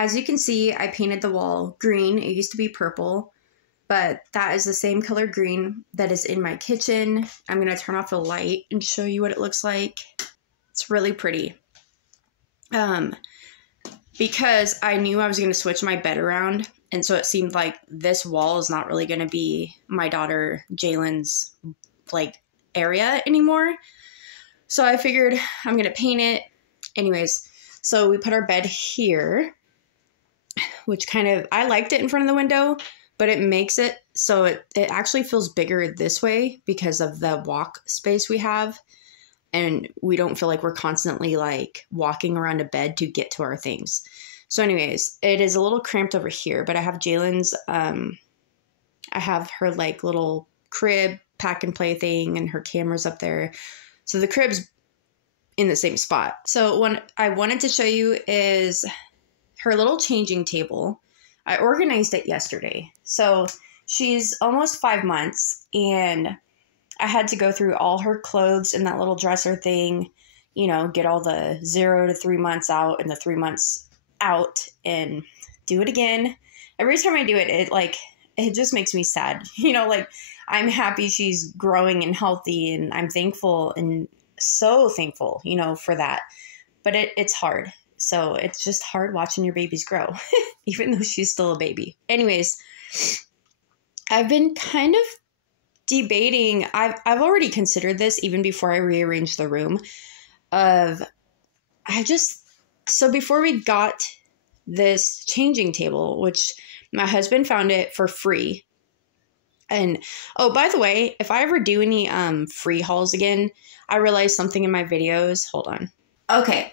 as you can see, I painted the wall green. It used to be purple, but that is the same color green that is in my kitchen. I'm going to turn off the light and show you what it looks like. It's really pretty. Because I knew I was going to switch my bed around, and so it seemed like this wall is not really going to be my daughter Jalen's like area anymore. So I figured I'm going to paint it. Anyways, so we put our bed here, which kind of, I liked it in front of the window, but it makes it so it actually feels bigger this way because of the walk space we have. And we don't feel like we're constantly like walking around a bed to get to our things. So anyways, it is a little cramped over here, but I have Jalen's, I have her like little crib pack and play thing and her camera's up there. So the crib's in the same spot. So what I wanted to show you is her little changing table. I organized it yesterday. So she's almost 5 months and I had to go through all her clothes in that little dresser thing, you know, get all the 0 to 3 months out and the 3 months out and do it again. Every time I do it, it just makes me sad. You know, like I'm happy she's growing and healthy and I'm thankful and so thankful, you know, for that. But it's hard. So it's just hard watching your babies grow, even though she's still a baby. Anyways, I've been kind of debating, I've already considered this even before I rearranged the room so before we got this changing table, which my husband found it for free. And oh, by the way, if I ever do any free hauls again, I realized something in my videos. Hold on. Okay.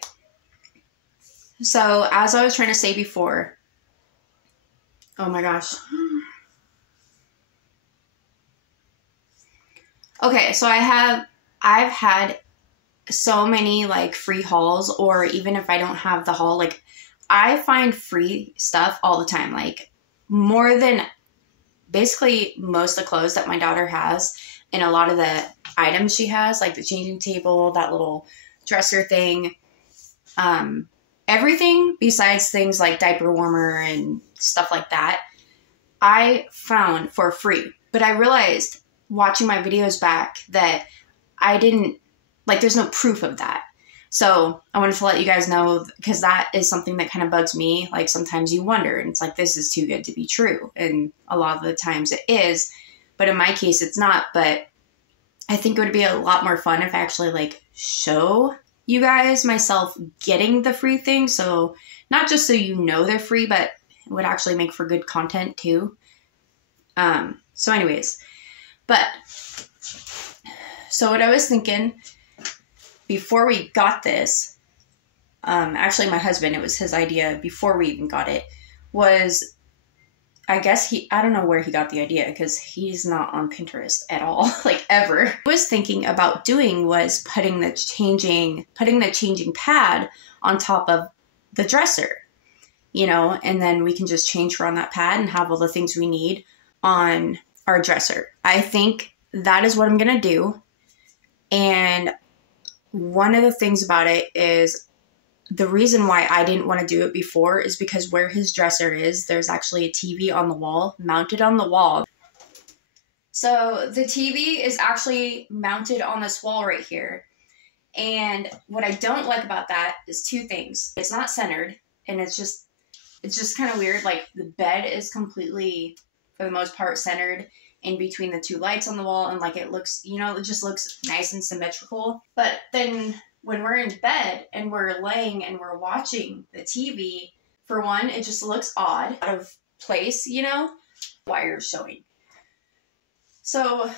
So as I was trying to say before, oh my gosh. Okay, so I've had so many like free hauls, or even if I don't have the haul, like I find free stuff all the time, like more than basically most of the clothes that my daughter has and a lot of the items she has, like the changing table, that little dresser thing, everything besides things like diaper warmer and stuff like that, I found for free. But I realized watching my videos back that I didn't, like there's no proof of that. So I wanted to let you guys know, because that is something that kind of bugs me. Like sometimes you wonder and it's like, this is too good to be true. And a lot of the times it is, but in my case it's not. But I think it would be a lot more fun if I actually like show you guys myself getting the free thing. So not just so you know they're free, but it would actually make for good content too. So anyways, but so what I was thinking before we got this, actually my husband, it was his idea before we even got it, was, I guess I don't know where he got the idea because he's not on Pinterest at all, like ever. What I was thinking about doing was putting the changing pad on top of the dresser, you know, and then we can just change her on that pad and have all the things we need on our dresser. I think that is what I'm going to do. And one of the things about it is the reason why I didn't want to do it before is because where his dresser is, there's actually a TV on the wall, mounted on the wall. So the TV is actually mounted on this wall right here. And what I don't like about that is two things. It's not centered, and it's just kind of weird. Like the bed is completely, for the most part, centered in between the two lights on the wall, and like it looks, you know, it just looks nice and symmetrical. But then when we're in bed and we're laying and we're watching the TV, for one, it just looks odd, out of place, you know, wires showing. So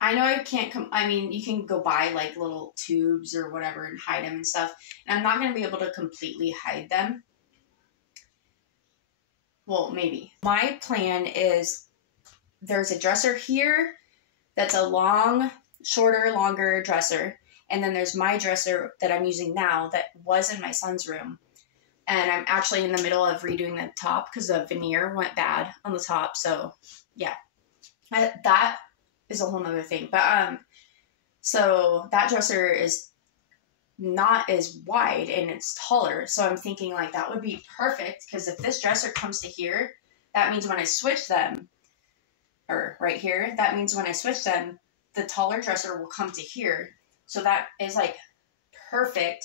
I know I can't I mean, you can go buy like little tubes or whatever and hide them and stuff, and I'm not going to be able to completely hide them. Well, maybe. My plan is there's a dresser here that's a longer dresser. And then there's my dresser that I'm using now that was in my son's room. And I'm actually in the middle of redoing the top because the veneer went bad on the top. So yeah, that is a whole nother thing. But so that dresser is not as wide and it's taller. So I'm thinking like that would be perfect, because if this dresser comes to here, that means when I switch them, or right here, that means when I switch them, the taller dresser will come to here. So that is like perfect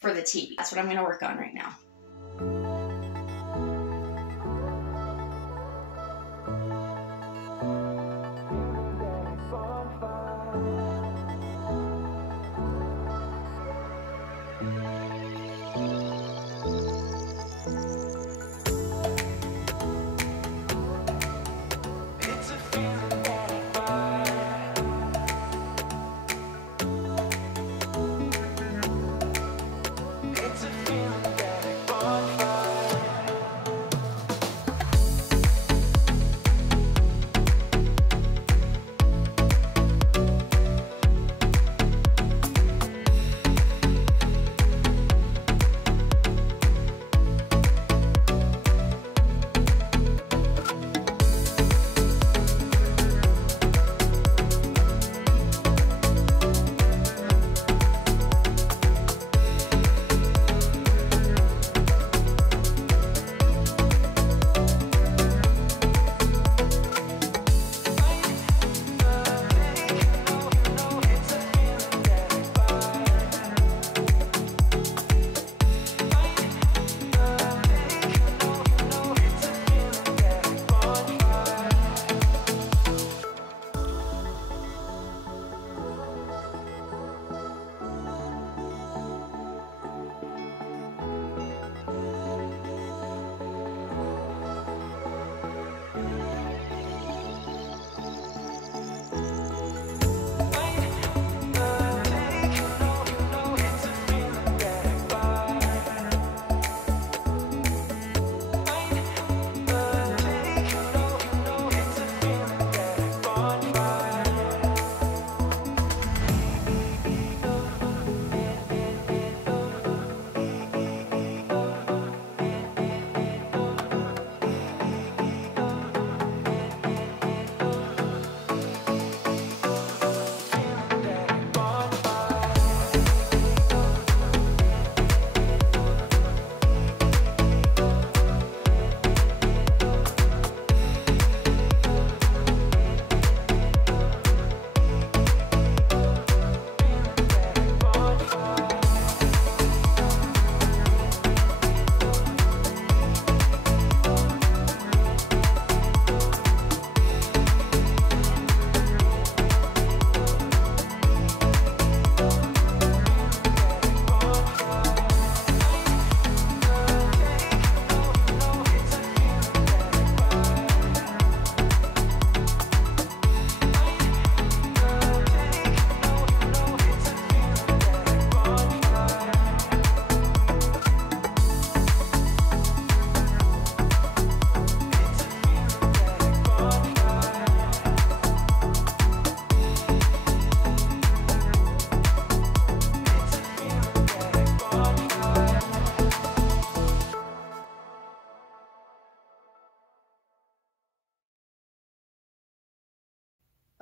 for the TV. That's what I'm going to work on right now.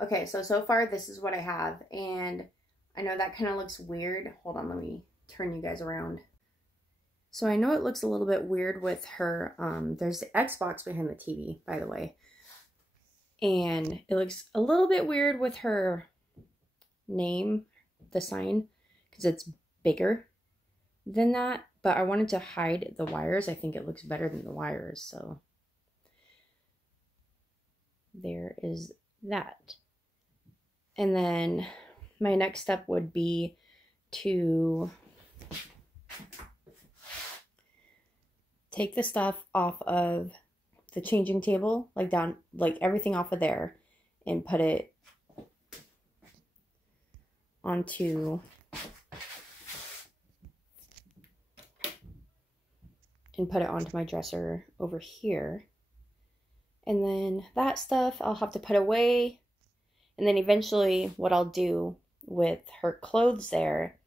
Okay, so far this is what I have, and I know that kind of looks weird. Hold on, let me turn you guys around. So I know it looks a little bit weird with her, there's the Xbox behind the TV, by the way. And it looks a little bit weird with her name, the sign, because it's bigger than that. But I wanted to hide the wires. I think it looks better than the wires, so there is that. And then my next step would be to take the stuff off of the changing table, like down, like everything off of there, and put it onto my dresser over here. And then that stuff I'll have to put away. And then eventually what I'll do with her clothes there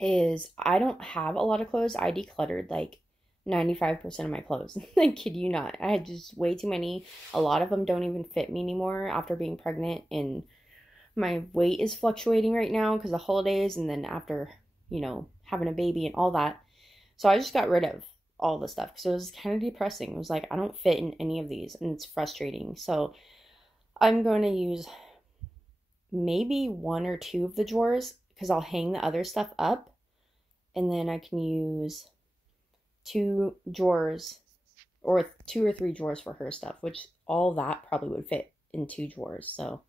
is, I don't have a lot of clothes. I decluttered like 95% of my clothes. I kid you not. I had just way too many. A lot of them don't even fit me anymore after being pregnant, and my weight is fluctuating right now because of the holidays, and then after, you know, having a baby and all that. So I just got rid of all the stuff because it was kind of depressing. It was like, I don't fit in any of these and it's frustrating. So I'm going to use maybe 1 or 2 of the drawers because I'll hang the other stuff up, and then I can use 2 drawers or 2 or 3 drawers for her stuff, which all that probably would fit in 2 drawers. So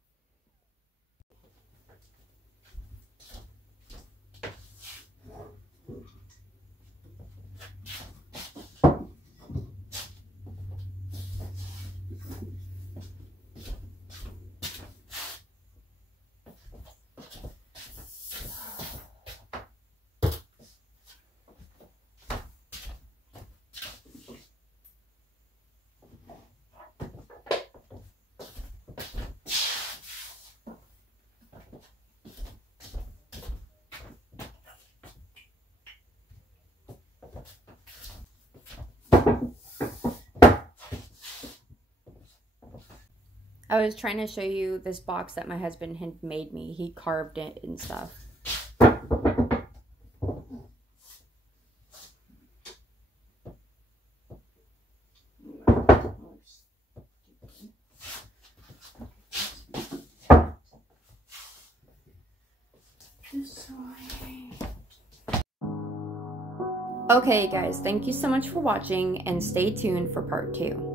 I was trying to show you this box that my husband had made me. He carved it and stuff. Okay guys, thank you so much for watching and stay tuned for part 2.